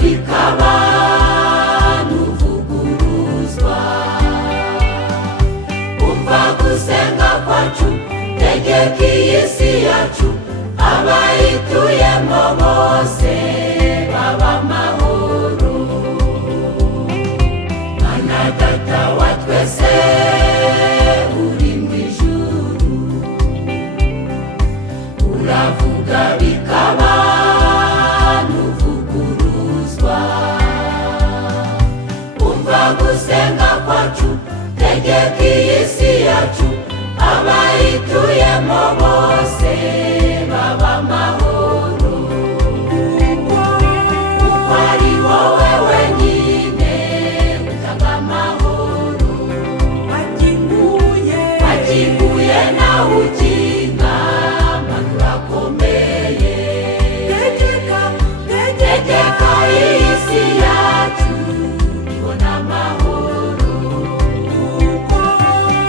bikaba n'uvuguruzwa. Umva gusenga kwacu, tegeka iyi si yacu, abayituyemo bose baba amahoro. Mana Data wa twese uri mu ijuru, uravuga bikaba n'uvuguruzwa. Umva gusenga kwacu, tegeka iyi si yacu, abayituyemo bose baba amahoro. Kuko ari wowe wenyine utanga amahoro, wakinguye nawe ukinga, Mana urakomeye. Tegeka iyi si yacu ibona amahoro,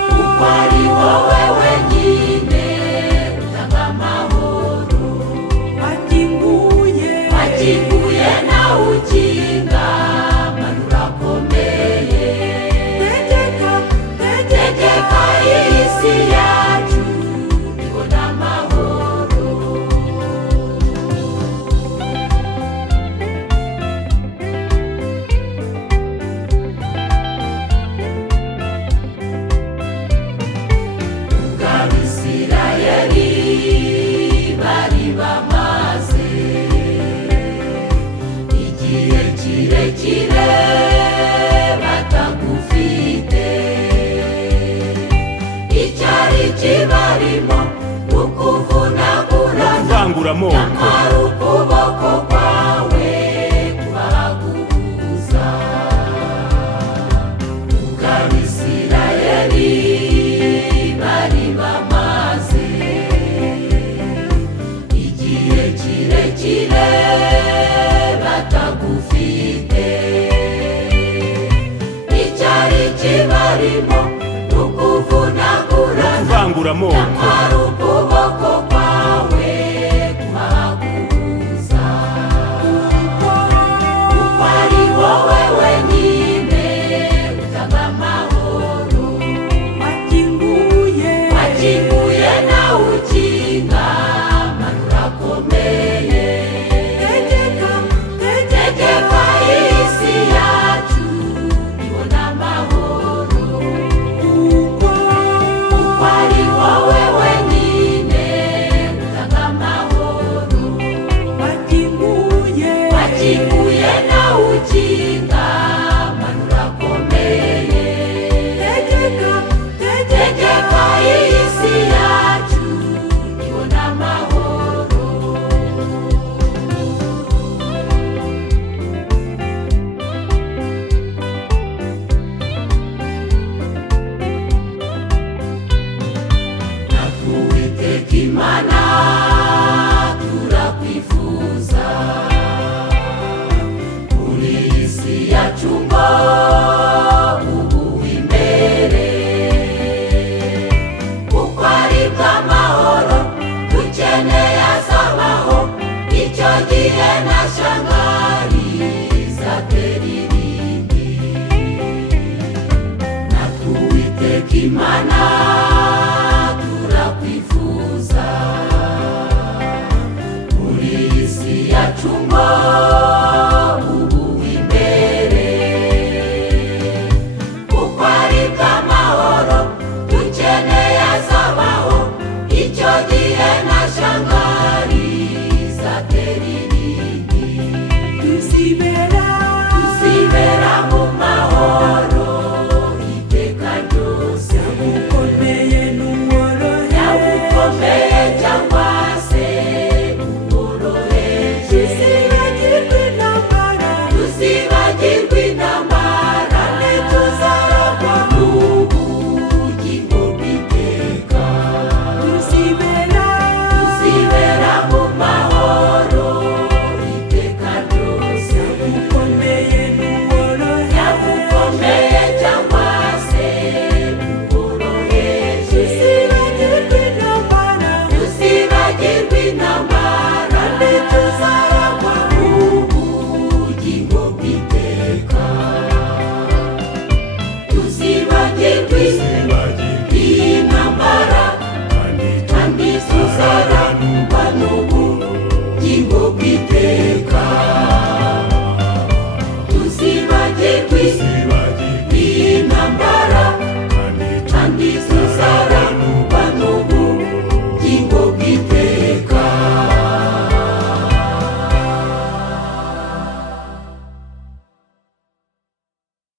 kuko ari wowe wenyine utanga amahoro, wakinguye nawe ukinga, Mana urakomeye. Tegeka iyi si yacu ibona amahoro. Abisirayeli bari bamaze igihe kirekire batagufite. Icyari kibarimo n'ukuvunagura, nyamara ukuboko kwawe kubaguza. Abisirayeli bari bamaze igihe kirekire batagufite. Icyari kibarimo n'ukuvunagura, nyamara ukuboko kwawe kubaguza. Kuko ari wowe wenyine utanga amahoro, wakinguye nawe ukinga, Mana urakomeye. Tegeka iyi si yacu ibona amahoro, kuko ari wowe wenyine utanga amahoro, wakinguye nawe ukinga, Mana urakomeye. Tegeka iyi si yacu ibona amahoro. Uwiteka Imana turakwifuza, kuri iyi si yacu ngo ubu imbere. Kuko ari bw'amahoro dukeneye azabaho, icyo gihe